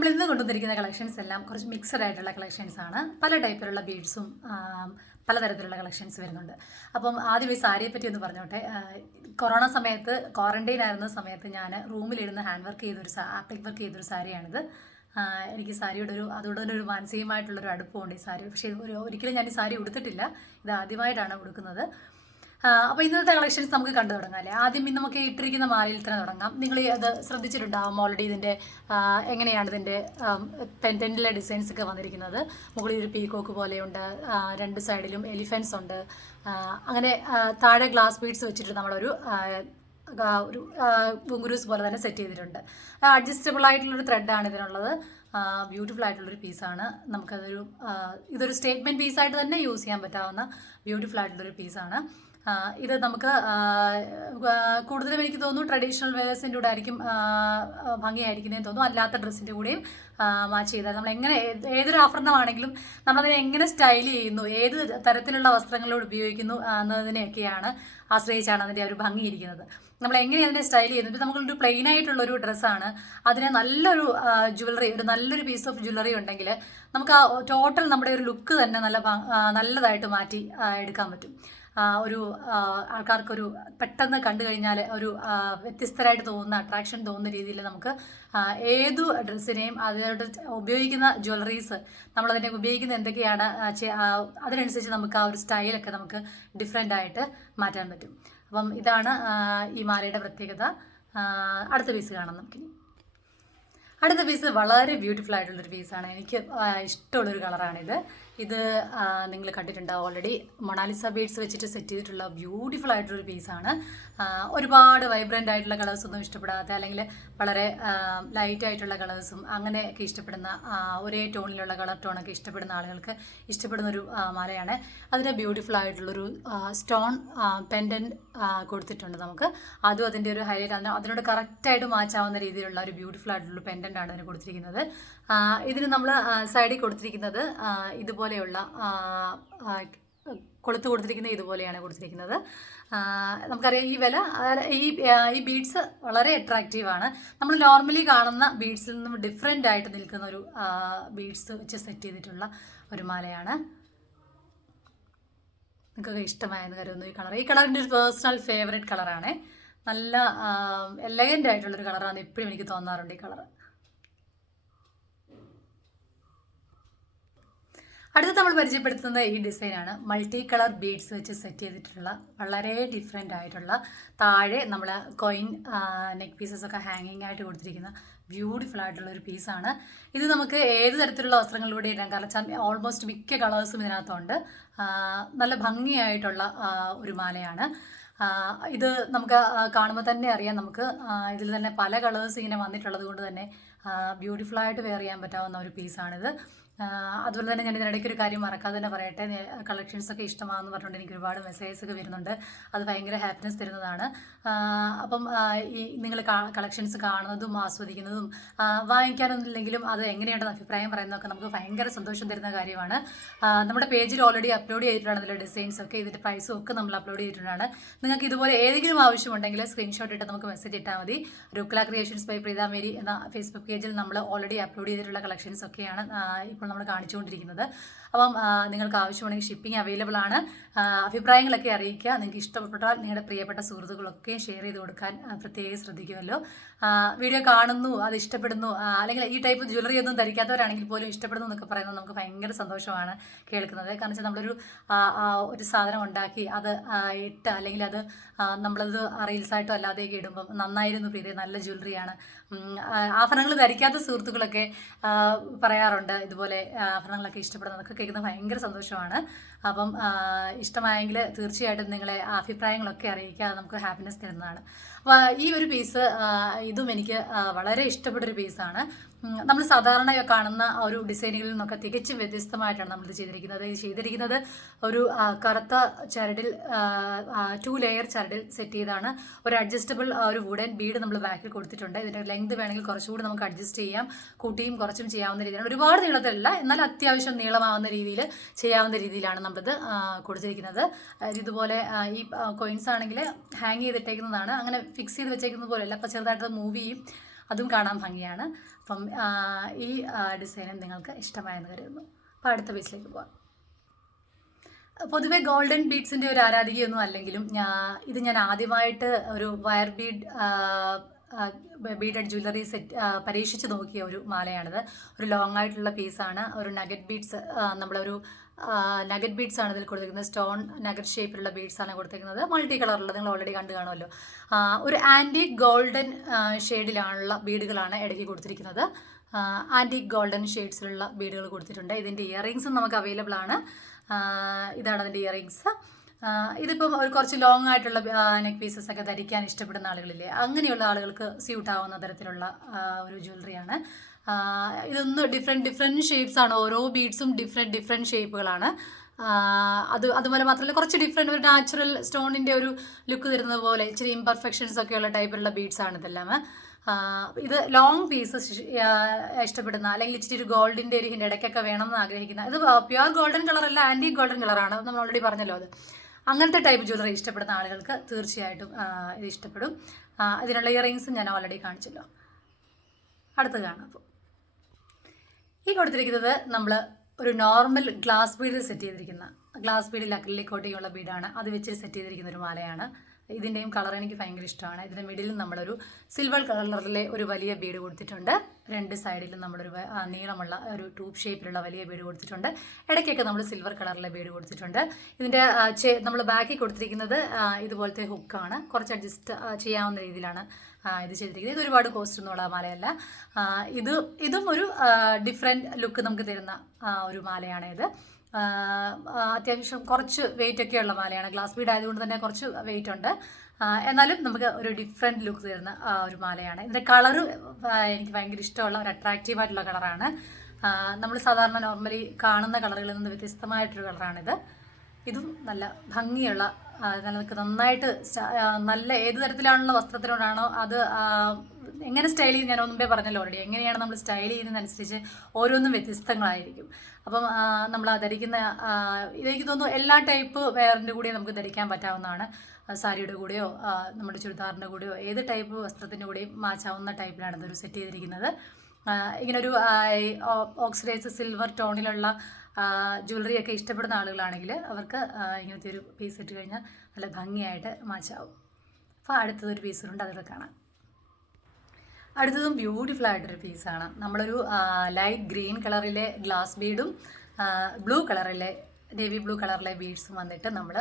നമ്മൾ ഇന്ന് കൊണ്ടുവന്നിരിക്കുന്ന കളക്ഷൻസ് എല്ലാം കുറച്ച് മിക്സഡ് ആയിട്ടുള്ള കളക്ഷൻസ് ആണ്. പല ടൈപ്പിലുള്ള ബീഡ്സും പലതരത്തിലുള്ള കളക്ഷൻസ് വരുന്നുണ്ട്. അപ്പം ആദ്യം ഈ സാരിയെ പറ്റി ഒന്ന് പറഞ്ഞോട്ടെ. കൊറോണ സമയത്ത് ക്വാറന്റൈൻ ആയിരുന്ന സമയത്ത് ഞാൻ റൂമിലിരുന്ന് ഹാൻഡ് വർക്ക് ചെയ്തൊരു ആപ്ലിക് വർക്ക് ചെയ്തൊരു സാരിയാണിത്. എനിക്ക് സാരിയുടെ അതുകൊണ്ട് തന്നെ ഒരു മാനസികമായിട്ടുള്ളൊരു അടുപ്പമുണ്ട് ഈ സാരി. പക്ഷേ ഒരിക്കലും ഞാൻ ഈ സാരി ഉടുത്തിട്ടില്ല, ഇത് ആദ്യമായിട്ടാണ് ഉടുക്കുന്നത്. അപ്പോൾ ഇന്നത്തെ കളക്ഷൻസ് നമുക്ക് കണ്ടു തുടങ്ങാം അല്ലേ. ആദ്യം നമുക്ക് ഇട്ടിരിക്കുന്ന മാലയിൽ തന്നെ തുടങ്ങാം. നിങ്ങൾ അത് ശ്രദ്ധിച്ചിട്ടുണ്ടാവും ഓൾറെഡി. ഇതിൻ്റെ എങ്ങനെയാണ് ഇതിൻ്റെ പെൻഡൻറ്റിലെ ഡിസൈൻസ് ഒക്കെ വന്നിരിക്കുന്നത്. മുകളിൽ ഒരു പീകോക്ക് പോലെയുണ്ട്, രണ്ട് സൈഡിലും എലിഫൻസ് ഉണ്ട്. അങ്ങനെ താഴെ ഗ്ലാസ് ബീഡ്സ് വെച്ചിട്ട് നമ്മളൊരു ഒരു ഗുങ്കുരൂസ് പോലെ തന്നെ സെറ്റ് ചെയ്തിട്ടുണ്ട്. അഡ്ജസ്റ്റബിൾ ആയിട്ടുള്ളൊരു ത്രെഡാണ് ഇതിനുള്ളത്. ബ്യൂട്ടിഫുൾ ആയിട്ടുള്ളൊരു പീസാണ്. ഇതൊരു സ്റ്റേറ്റ്മെൻറ്റ് പീസായിട്ട് തന്നെ യൂസ് ചെയ്യാൻ പറ്റാവുന്ന ബ്യൂട്ടിഫുൾ ആയിട്ടുള്ളൊരു പീസാണ്. ഇത് നമുക്ക് കൂടുതലും എനിക്ക് തോന്നുന്നു ട്രഡീഷണൽ വെയേഴ്സിൻ്റെ കൂടെ ആയിരിക്കും ഭംഗിയായിരിക്കുന്നതെന്ന് തോന്നുന്നു. അല്ലാത്ത ഡ്രസ്സിൻ്റെ കൂടെയും മാച്ച് ചെയ്താൽ നമ്മൾ എങ്ങനെ ഏതൊരു ആഭരണമാണെങ്കിലും നമ്മളതിനെ എങ്ങനെ സ്റ്റൈൽ ചെയ്യുന്നു, ഏത് തരത്തിലുള്ള വസ്ത്രങ്ങളോട് ഉപയോഗിക്കുന്നു എന്നതിനെയൊക്കെയാണ് ആശ്രയിച്ചാണ് അതിൻ്റെ ഒരു ഭംഗിയിരിക്കുന്നത്. നമ്മൾ എങ്ങനെ അതിനെ സ്റ്റൈൽ ചെയ്യുന്നു. ഇപ്പോൾ നമുക്കൊരു പ്ലെയിൻ ആയിട്ടുള്ളൊരു ഡ്രസ്സാണ്, അതിന് നല്ലൊരു നല്ലൊരു പീസ് ഓഫ് ജ്വല്ലറി ഉണ്ടെങ്കിൽ നമുക്ക് ആ ടോട്ടൽ നമ്മുടെ ഒരു ലുക്ക് തന്നെ നല്ലതായിട്ട് മാറ്റി എടുക്കാൻ പറ്റും. ആൾക്കാർക്കൊരു പെട്ടെന്ന് കണ്ടു കഴിഞ്ഞാൽ ഒരു വ്യത്യസ്തരായിട്ട് തോന്നുന്ന, അട്രാക്ഷൻ തോന്നുന്ന രീതിയിൽ നമുക്ക് ഏതു ഡ്രസ്സിനെയും അതിനോട് ഉപയോഗിക്കുന്ന ജ്വല്ലറീസ്, നമ്മളതിനെ ഉപയോഗിക്കുന്ന എന്തൊക്കെയാണ് അതിനനുസരിച്ച് നമുക്ക് ആ ഒരു സ്റ്റൈലൊക്കെ നമുക്ക് ഡിഫറെൻ്റ് ആയിട്ട് മാറ്റാൻ പറ്റും. അപ്പം ഇതാണ് ഈ മാലയുടെ പ്രത്യേകത. അടുത്ത പീസ് കാണാം നമുക്കിനി. അടുത്ത പീസ് വളരെ ബ്യൂട്ടിഫുൾ ആയിട്ടുള്ളൊരു പീസാണ്. എനിക്ക് ഇഷ്ടമുള്ളൊരു കളറാണിത്. ഇത് നിങ്ങൾ കണ്ടിട്ടുണ്ടാവും ഓൾറെഡി. മൊണാലിസ ബീഡ്സ് വെച്ചിട്ട് സെറ്റ് ചെയ്തിട്ടുള്ള ബ്യൂട്ടിഫുൾ ആയിട്ടുള്ളൊരു പീസാണ്. ഒരുപാട് വൈബ്രൻ്റ് ആയിട്ടുള്ള കളേഴ്സൊന്നും ഇഷ്ടപ്പെടാത്ത, അല്ലെങ്കിൽ വളരെ ലൈറ്റ് ആയിട്ടുള്ള കളേഴ്സും അങ്ങനെയൊക്കെ ഇഷ്ടപ്പെടുന്ന, ഒരേ ടോണിലുള്ള കളർ ടോണൊക്കെ ഇഷ്ടപ്പെടുന്ന ആളുകൾക്ക് ഇഷ്ടപ്പെടുന്നൊരു മാലയാണ്. അതിന് ബ്യൂട്ടിഫുൾ ആയിട്ടുള്ളൊരു സ്റ്റോൺ പെൻഡൻറ്റ് കൊടുത്തിട്ടുണ്ട് നമുക്ക്. അതും അതിൻ്റെ ഒരു ഹൈലൈറ്റ്, അതിനോട് കറക്റ്റായിട്ട് മാച്ചാവുന്ന രീതിയിലുള്ള ഒരു ബ്യൂട്ടിഫുൾ ആയിട്ടുള്ള പെൻഡൻ്റാണ് അതിന് കൊടുത്തിരിക്കുന്നത്. ഇതിന് നമ്മൾ സൈഡിൽ കൊടുത്തിരിക്കുന്നത് ഇതുപോലെയുള്ള കൊളുത്ത് കൊടുത്തിരിക്കുന്നത് ഇതുപോലെയാണ് കൊടുത്തിരിക്കുന്നത്. നമുക്കറിയാം ഈ വില, ഈ ബീഡ്സ് വളരെ അട്രാക്റ്റീവാണ്. നമ്മൾ നോർമലി കാണുന്ന ബീഡ്സിൽ നിന്നും ഡിഫറെൻ്റ് ആയിട്ട് നിൽക്കുന്ന ഒരു ബീഡ്സ് വെച്ച് സെറ്റ് ചെയ്തിട്ടുള്ള ഒരു മാലയാണ്. നിങ്ങൾക്കൊക്കെ ഇഷ്ടമായെന്ന് കരുതുന്നു ഈ കളർ. ഈ കളറിൻ്റെ ഒരു പേഴ്സണൽ ഫേവറേറ്റ് കളറാണ്. നല്ല എലഗൻ്റ് ആയിട്ടുള്ളൊരു കളറാണ് എപ്പോഴും എനിക്ക് തോന്നാറുണ്ട് ഈ കളർ. അടുത്ത നമ്മൾ പരിചയപ്പെടുത്തുന്നത് ഈ ഡിസൈനാണ്. മൾട്ടി കളർ ബീഡ്സ് വെച്ച് സെറ്റ് ചെയ്തിട്ടുള്ള വളരെ ഡിഫറെൻ്റ് ആയിട്ടുള്ള, താഴെ നമ്മൾ കോയിൻ നെക്ക് പീസസ് ഒക്കെ ഹാങ്ങിങ് ആയിട്ട് കൊടുത്തിരിക്കുന്ന ബ്യൂട്ടിഫുൾ ആയിട്ടുള്ള ഒരു പീസാണ്. ഇത് നമുക്ക് ഏത് തരത്തിലുള്ള വസ്ത്രങ്ങളിലൂടെ ഇടാം. കാരണം ഓൾമോസ്റ്റ് മിക്ക കളേഴ്സും ഇതിനകത്തുണ്ട്. നല്ല ഭംഗിയായിട്ടുള്ള ഒരു മാലയാണ് ഇത്. നമുക്ക് കാണുമ്പോൾ തന്നെ അറിയാം, നമുക്ക് ഇതിൽ തന്നെ പല കളേഴ്സ് ഇങ്ങനെ വന്നിട്ടുള്ളത് കൊണ്ട് തന്നെ ബ്യൂട്ടിഫുള്ളായിട്ട് വെയർ ചെയ്യാൻ പറ്റാവുന്ന ഒരു പീസാണിത്. അതുപോലെ തന്നെ ഞാൻ ഇതിനിടയ്ക്ക് ഒരു കാര്യം മറക്കാതെ തന്നെ പറയട്ടെ. കളക്ഷൻസൊക്കെ ഇഷ്ടമാണെന്ന് പറഞ്ഞുകൊണ്ട് എനിക്ക് ഒരുപാട് മെസ്സേജൊക്കെ വരുന്നുണ്ട്. അത് ഭയങ്കര ഹാപ്പിനെസ് തരുന്നതാണ്. അപ്പം ഈ നിങ്ങൾ കളക്ഷൻസ് കാണുന്നതും ആസ്വദിക്കുന്നതും വാങ്ങിക്കാനൊന്നുമില്ലെങ്കിലും അത് എങ്ങനെയുണ്ടെന്ന് അഭിപ്രായം പറയുന്നതൊക്കെ നമുക്ക് ഭയങ്കര സന്തോഷം തരുന്ന കാര്യമാണ്. നമ്മുടെ പേജിൽ ഓൾറെഡി അപ്ലോഡ് ചെയ്തിട്ടുണ്ടാണ് ഇതിൻ്റെ ഡിസൈൻസൊക്കെ, ഇതിൻ്റെ പ്രൈസും ഒക്കെ നമ്മൾ അപ്ലോഡ് ചെയ്തിട്ടുണ്ടാണ്. നിങ്ങൾക്ക് ഇതുപോലെ ഏതെങ്കിലും ആവശ്യമുണ്ടെങ്കിൽ സ്ക്രീൻഷോട്ട് ഇട്ട് നമുക്ക് മെസ്സേജ് ഇട്ടാൽ മതി. രുക്ല ക്രിയേഷൻസ് ബൈ പ്രീത മേരി എന്ന ഫേസ്ബുക്ക് പേജിൽ നമ്മൾ ഓൾറെഡി അപ്ലോഡ് ചെയ്തിട്ടുള്ള കളക്ഷൻസ് ഒക്കെയാണ് ഇപ്പോൾ നമ്മൾ കാണിച്ചുകൊണ്ടിരിക്കുന്നത്. അപ്പം നിങ്ങൾക്ക് ആവശ്യമുണ്ടെങ്കിൽ ഷിപ്പിംഗ് അവൈലബിൾ ആണ്. അഭിപ്രായങ്ങളൊക്കെ അറിയിക്കുക. നിങ്ങൾക്ക് ഇഷ്ടപ്പെട്ടാൽ നിങ്ങളുടെ പ്രിയപ്പെട്ട സുഹൃത്തുക്കളൊക്കെ ഷെയർ ചെയ്ത് കൊടുക്കാൻ പ്രത്യേകം ശ്രദ്ധിക്കുമല്ലോ. വീഡിയോ കാണുന്നു, അത് ഇഷ്ടപ്പെടുന്നു, അല്ലെങ്കിൽ ഈ ടൈപ്പ് ജ്വല്ലറി ഒന്നും ധരിക്കാത്തവരാണെങ്കിൽ പോലും ഇഷ്ടപ്പെടുന്നു എന്നൊക്കെ പറയുന്നത് നമുക്ക് ഭയങ്കര സന്തോഷമാണ് കേൾക്കുന്നത്. കാരണം വെച്ചാൽ ഒരു സാധനം ഉണ്ടാക്കി അത് ഇട്ട്, അല്ലെങ്കിൽ അത് നമ്മളത് റീൽസായിട്ടോ അല്ലാതെയൊക്കെ ഇടുമ്പം നന്നായിരുന്നു പ്രീതി, നല്ല ജ്വല്ലറിയാണ്. ആഭരണങ്ങൾ ധരിക്കാത്ത സുഹൃത്തുക്കളൊക്കെ പറയാറുണ്ട് ഇതുപോലെ ആഭരണങ്ങളൊക്കെ ഇഷ്ടപ്പെടുന്നതൊക്കെ കേൾക്കുന്നത് ഭയങ്കര സന്തോഷമാണ്. അപ്പം ഇഷ്ടമായെങ്കിൽ തീർച്ചയായിട്ടും നിങ്ങളെ അഭിപ്രായങ്ങളൊക്കെ അറിയിക്കുക. അത് നമുക്ക് ഹാപ്പിനെസ് തരുന്നതാണ്. അപ്പോൾ ഈ ഒരു പീസ് ഇതും എനിക്ക് വളരെ ഇഷ്ടപ്പെട്ടൊരു പീസാണ്. നമ്മൾ സാധാരണ കാണുന്ന ഒരു ഡിസൈനുകളിൽ നിന്നൊക്കെ തികച്ചും വ്യത്യസ്തമായിട്ടാണ് നമ്മളിത് ചെയ്തിരിക്കുന്നത്. ഒരു കറുത്ത ചരടിൽ 2 ലെയർ ചരടിൽ സെറ്റ് ചെയ്താണ്. ഒരു അഡ്ജസ്റ്റബിൾ ഒരു വുഡൻ ബീഡ് നമ്മൾ ബാക്കിൽ കൊടുത്തിട്ടുണ്ട്. ഇതിൻ്റെ ലെങ്ത് വേണമെങ്കിൽ കുറച്ചുകൂടി നമുക്ക് അഡ്ജസ്റ്റ് ചെയ്യാം, കൂട്ടിയും കുറച്ചും ചെയ്യാവുന്ന രീതിയിലാണ്. ഒരുപാട് നീളത്തിലല്ല, എന്നാൽ അത്യാവശ്യം നീളമാവുന്ന രീതിയിൽ ചെയ്യാവുന്ന രീതിയിലാണ് നമ്മളിത് കൊടുത്തിരിക്കുന്നത്. ഇതുപോലെ ഈ കോയിൻസ് ആണെങ്കിൽ ഹാങ് ചെയ്തിട്ടേക്കുന്നതാണ്, അങ്ങനെ ഫിക്സ് ചെയ്ത് വെച്ചേക്കുന്നത് പോലെയല്ല. അപ്പോൾ ചെറുതായിട്ട് മൂവ് ചെയ്യും. അതും കാണാൻ ഭംഗിയാണ്. അപ്പം ഈ ഡിസൈനും നിങ്ങൾക്ക് ഇഷ്ടമായെന്ന് കരുതുന്നു. അപ്പോൾ അടുത്ത പീസിലേക്ക് പോകാം. പൊതുവെ ഗോൾഡൻ ബീഡ്സിൻ്റെ ഒരു ആരാധികയൊന്നും അല്ലെങ്കിലും ഞാൻ ആദ്യമായിട്ട് ഒരു വയർ ബീഡഡ് ജ്വല്ലറി സെറ്റ് പരീക്ഷിച്ച് നോക്കിയ ഒരു മാലയാണിത്. ഒരു ലോങ് ആയിട്ടുള്ള പീസാണ്. ഒരു നഗറ്റ് ബീഡ്സ്, നമ്മളൊരു നഗറ്റ് ബീഡ്സ് ആണ് ഇതിൽ കൊടുത്തിരിക്കുന്നത്. സ്റ്റോൺ നഗറ്റ് ഷേപ്പിലുള്ള ബീഡ്സാണ് കൊടുത്തിരിക്കുന്നത്. മൾട്ടി കളറുള്ള, നിങ്ങൾ ഓൾറെഡി കണ്ടു കാണുമല്ലോ. ഒരു ആൻറ്റിക് ഗോൾഡൻ ഷെയ്ഡിലുള്ള ബീഡുകളാണ് ഇടയ്ക്ക് കൊടുത്തിരിക്കുന്നത്. ആൻറ്റിക് ഗോൾഡൻ ഷെയ്ഡ്സിലുള്ള ബീഡുകൾ കൊടുത്തിട്ടുണ്ട്. ഇതിൻ്റെ ഇയറിങ്സും നമുക്ക് അവൈലബിൾ ആണ്. ഇതാണ് അതിൻ്റെ ഇയറിങ്സ്. ഇതിപ്പം ഒരു കുറച്ച് ലോങ് ആയിട്ടുള്ള നെക്ക് പീസസ് ഒക്കെ ധരിക്കാൻ ഇഷ്ടപ്പെടുന്ന ആളുകളില്ലേ, അങ്ങനെയുള്ള ആളുകൾക്ക് സ്യൂട്ട് ആവുന്ന തരത്തിലുള്ള ഒരു ജ്വല്ലറിയാണ്. ഇതൊന്ന് ഡിഫറെൻറ്റ് ഷേപ്സ് ആണ്. ഓരോ ബീഡ്സും ഡിഫറെൻറ്റ് ഷേപ്പുകളാണ്. അതുപോലെ മാത്രമല്ല കുറച്ച് ഡിഫറെൻറ്റ് ഒരു നാച്ചുറൽ സ്റ്റോണിൻ്റെ ഒരു ലുക്ക് തരുന്നത് പോലെ ഇച്ചിരി ഇംപെർഫെക്ഷൻസ് ഒക്കെയുള്ള ടൈപ്പിലുള്ള ബീഡ്സാണ് ഇതെല്ലാം. ഇത് ലോങ് പീസസ് ഇഷ്ടപ്പെടുന്ന, അല്ലെങ്കിൽ ഇച്ചിരി ഒരു ഗോൾഡിൻ്റെ ഒരു ഇടയ്ക്കൊക്കെ വേണമെന്ന് ആഗ്രഹിക്കുന്ന, ഇത് പ്യുവർ ഗോൾഡൻ കളറല്ല, ആൻറ്റിക് ഗോൾഡൻ കളറാണ്, നമ്മൾ ഓൾറെഡി പറഞ്ഞല്ലോ. അത് അങ്ങനത്തെ ടൈപ്പ് ജ്വല്ലറി ഇഷ്ടപ്പെടുന്ന ആളുകൾക്ക് തീർച്ചയായിട്ടും ഇത് ഇഷ്ടപ്പെടും. ഇതിനുള്ള ഇയറിങ്സും ഞാൻ ഓൾറെഡി കാണിച്ചല്ലോ. അടുത്ത് കാണാം. അപ്പോൾ ഈ കൊടുത്തിരിക്കുന്നത് നമ്മൾ ഒരു നോർമൽ ഗ്ലാസ് ബീഡിൽ സെറ്റ് ചെയ്തിരിക്കുന്ന, ഗ്ലാസ് ബീഡിൽ അക്രിലിക് കോട്ടിംഗ് ഉള്ള ബീഡാണ്. അത് വെച്ച് സെറ്റ് ചെയ്തിരിക്കുന്ന ഒരു മാലയാണ്. ഇതിൻ്റെയും കളർ എനിക്ക് ഭയങ്കര ഇഷ്ടമാണ്. ഇതിൻ്റെ മിഡിലും നമ്മളൊരു സിൽവർ കളറിലെ ഒരു വലിയ ബീഡ് കൊടുത്തിട്ടുണ്ട്. രണ്ട് സൈഡിലും നമ്മളൊരു നീളമുള്ള ഒരു ട്യൂബ് ഷേപ്പിലുള്ള വലിയ ബീഡ് കൊടുത്തിട്ടുണ്ട്. ഇടയ്ക്കൊക്കെ നമ്മൾ സിൽവർ കളറിലെ ബീഡ് കൊടുത്തിട്ടുണ്ട്. ഇതിൻ്റെ നമ്മൾ ബാക്കിൽ കൊടുത്തിരിക്കുന്നത് ഇതുപോലത്തെ ഹുക്കാണ്. കുറച്ച് അഡ്ജസ്റ്റ് ചെയ്യാവുന്ന രീതിയിലാണ് ഇത് ചെയ്തിരിക്കുന്നത്. ഇത് ഒരുപാട് കോസ്റ്റ് ഒന്നുമുള്ള മാലയല്ല. ഇതും ഒരു ഡിഫറെൻറ്റ് ലുക്ക് നമുക്ക് തരുന്ന ഒരു മാലയാണ് ഇത്. അത്യാവശ്യം കുറച്ച് വെയിറ്റ് ഒക്കെയുള്ള മാലയാണ്. ഗ്ലാസ് ബീഡ് ആയതുകൊണ്ട് തന്നെ കുറച്ച് വെയിറ്റ് ഉണ്ട്. എന്നാലും നമുക്ക് ഒരു ഡിഫറെൻറ്റ് ലുക്ക് തരുന്ന ഒരു മാലയാണ്. ഇതിൻ്റെ കളറ് എനിക്ക് ഭയങ്കര ഇഷ്ടമുള്ള ഒരു അട്രാക്റ്റീവായിട്ടുള്ള കളറാണ്. നമ്മൾ സാധാരണ നോർമലി കാണുന്ന കളറുകളിൽ നിന്ന് വ്യത്യസ്തമായിട്ടൊരു കളറാണിത്. ഇതും നല്ല ഭംഗിയുള്ള, നമുക്ക് നന്നായിട്ട് നല്ല ഏത് തരത്തിലാണുള്ള വസ്ത്രത്തിനോടാണോ അത് എങ്ങനെ സ്റ്റൈൽ ചെയ്യും, ഞാൻ മുമ്പേ പറഞ്ഞല്ലോ ഓൾറെഡി, എങ്ങനെയാണ് നമ്മൾ സ്റ്റൈൽ ചെയ്യുന്നതനുസരിച്ച് ഓരോന്നും വ്യത്യസ്തങ്ങളായിരിക്കും. അപ്പം നമ്മൾ ധരിക്കുന്ന ഇതെനിക്ക് തോന്നുന്നു എല്ലാ ടൈപ്പ് വെയറിൻ്റെ കൂടെയും നമുക്ക് ധരിക്കാൻ പറ്റാവുന്നതാണ്. സാരിയുടെ കൂടെയോ നമ്മുടെ ചുരിദാറിൻ്റെ കൂടെയോ ഏത് ടൈപ്പ് വസ്ത്രത്തിൻ്റെ കൂടെയും മാച്ചാവുന്ന ടൈപ്പിലാണ് ഇതൊരു സെറ്റ് ചെയ്തിരിക്കുന്നത്. ഇങ്ങനൊരു ഓക്സിഡൈസ് സിൽവർ ടോണിലുള്ള ജ്വല്ലറി ഒക്കെ ഇഷ്ടപ്പെടുന്ന ആളുകളാണെങ്കിൽ അവർക്ക് ഇങ്ങനത്തെ ഒരു പീസ് ഇട്ട് കഴിഞ്ഞാൽ നല്ല ഭംഗിയായിട്ട് മാച്ചാവും. അപ്പോൾ അടുത്തതൊരു പീസുണ്ട്, അതൊക്കെ കാണാം. അടുത്തതും ബ്യൂട്ടിഫുൾ ആയിട്ടൊരു പീസാണ്. നമ്മളൊരു ലൈറ്റ് ഗ്രീൻ കളറിലെ ഗ്ലാസ് ബീഡും ബ്ലൂ കളറിലെ നേവി ബ്ലൂ കളറിലെ ബീഡ്സും വന്നിട്ട് നമ്മൾ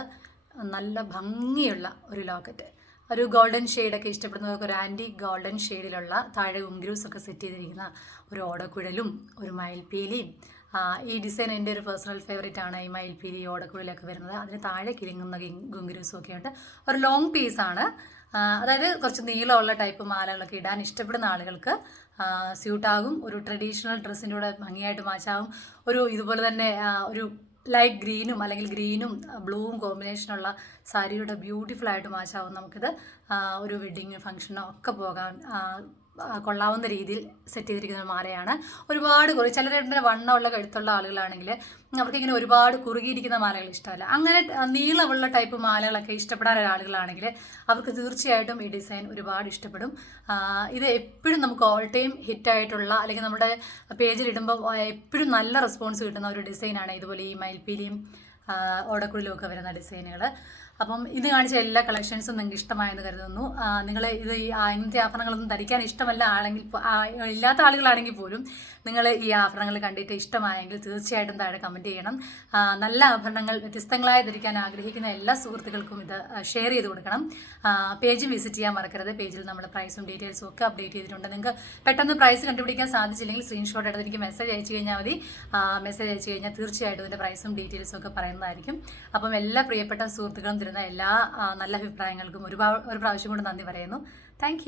നല്ല ഭംഗിയുള്ള ഒരു ലോക്കറ്റ്, ഒരു ഗോൾഡൻ ഷെയ്ഡൊക്കെ ഇഷ്ടപ്പെടുന്നവർക്ക് ഒരു ആൻറ്റിക് ഗോൾഡൻ ഷെയ്ഡിലുള്ള താഴെ ഉംഗ്രൂസ് ഒക്കെ സെറ്റ് ചെയ്തിരിക്കുന്ന ഒരു ഓടക്കുഴലും ഒരു മയിൽപ്പീലിയും. ഈ ഡിസൈൻ എൻ്റെ ഒരു പേഴ്സണൽ ഫേവറേറ്റ് ആണ്. ഈ മയിൽപ്പീലി ഓടക്കുഴലൊക്കെ വരുന്നത്, അതിന് താഴെ കിലുങ്ങുന്ന ഗുങ്കുരൂസും ഒക്കെ ഉണ്ട്. ഒരു ലോങ് പീസാണ്. അതായത് കുറച്ച് നീളമുള്ള ടൈപ്പ് മാലകളൊക്കെ ഇടാൻ ഇഷ്ടപ്പെടുന്ന ആളുകൾക്ക് സ്യൂട്ടാകും. ഒരു ട്രഡീഷണൽ ഡ്രസ്സിൻ്റെ കൂടെ ഭംഗിയായിട്ട് മാച്ചാകും. ഇതുപോലെ തന്നെ ഒരു ലൈറ്റ് ഗ്രീനും അല്ലെങ്കിൽ ഗ്രീനും ബ്ലൂവും കോമ്പിനേഷനുള്ള സാരിയുടെ ബ്യൂട്ടിഫുൾ ആയിട്ട് മാച്ചാവും. നമുക്കിത് ഒരു വെഡ്ഡിങ് ഫംഗ്ഷനോ ഒക്കെ പോകാൻ കൊള്ളാവുന്ന രീതിയിൽ സെറ്റ് ചെയ്തിരിക്കുന്ന മാലയാണ്. ഒരുപാട് ചിലരുടെ വണ്ണമുള്ള കഴുത്തുള്ള ആളുകളാണെങ്കിൽ അവർക്കിങ്ങനെ ഒരുപാട് കുറുകിയിരിക്കുന്ന മാലകൾ ഇഷ്ടമല്ല. അങ്ങനെ നീളമുള്ള ടൈപ്പ് മാലകളൊക്കെ ഇഷ്ടപ്പെടാൻ ആളുകളാണെങ്കിൽ അവർക്ക് തീർച്ചയായിട്ടും ഈ ഡിസൈൻ ഒരുപാട് ഇഷ്ടപ്പെടും. ഇത് എപ്പോഴും നമുക്ക് ഓൾ ടൈം ഹിറ്റായിട്ടുള്ള, അല്ലെങ്കിൽ നമ്മുടെ പേജിൽ ഇടുമ്പോൾ എപ്പോഴും നല്ല റെസ്പോൺസ് കിട്ടുന്ന ഒരു ഡിസൈനാണ് ഇതുപോലെ ഈ മയിൽപ്പീലിയും ഓടക്കുഴലും ഒക്കെ വരുന്ന ഡിസൈനുകൾ. അപ്പം ഇത് കാണിച്ച എല്ലാ കളക്ഷൻസും നിങ്ങൾക്ക് ഇഷ്ടമായെന്ന് കരുതുന്നു. നിങ്ങൾ ഇത് ഇങ്ങനത്തെ ആഭരണങ്ങളൊന്നും ധരിക്കാൻ ഇഷ്ടമല്ല ഇല്ലാത്ത ആളുകളാണെങ്കിൽ പോലും നിങ്ങൾ ഈ ആഭരണങ്ങൾ കണ്ടിട്ട് ഇഷ്ടമായെങ്കിൽ തീർച്ചയായിട്ടും താഴെ കമൻറ്റ് ചെയ്യണം. നല്ല ആഭരണങ്ങൾ വ്യത്യസ്തങ്ങളായി ധരിക്കാൻ ആഗ്രഹിക്കുന്ന എല്ലാ സുഹൃത്തുക്കൾക്കും ഇത് ഷെയർ ചെയ്ത് കൊടുക്കണം. പേജും വിസിറ്റ് ചെയ്യാൻ മറക്കരുത്. പേജിൽ നമ്മൾ പ്രൈസും ഡീറ്റെയിൽസും ഒക്കെ അപ്ഡേറ്റ് ചെയ്തിട്ടുണ്ട്. നിങ്ങൾക്ക് പെട്ടെന്ന് പ്രൈസ് കണ്ടുപിടിക്കാൻ സാധിച്ചില്ലെങ്കിൽ സ്ക്രീൻഷോട്ട് എടുത്ത് എനിക്ക് മെസ്സേജ് അയച്ചു കഴിഞ്ഞാൽ മതി. മെസ്സേജ് അയച്ചു കഴിഞ്ഞാൽ തീർച്ചയായിട്ടും ഇതിൻ്റെ പ്രൈസും ഡീറ്റെയിൽസും ഒക്കെ പറയുന്നതായിരിക്കും. അപ്പം എല്ലാ പ്രിയപ്പെട്ട സുഹൃത്തുക്കളും തരുന്ന എല്ലാ നല്ല അഭിപ്രായങ്ങൾക്കും ഒരു പ്രാവശ്യം കൊണ്ട് നന്ദി പറയുന്നു. താങ്ക്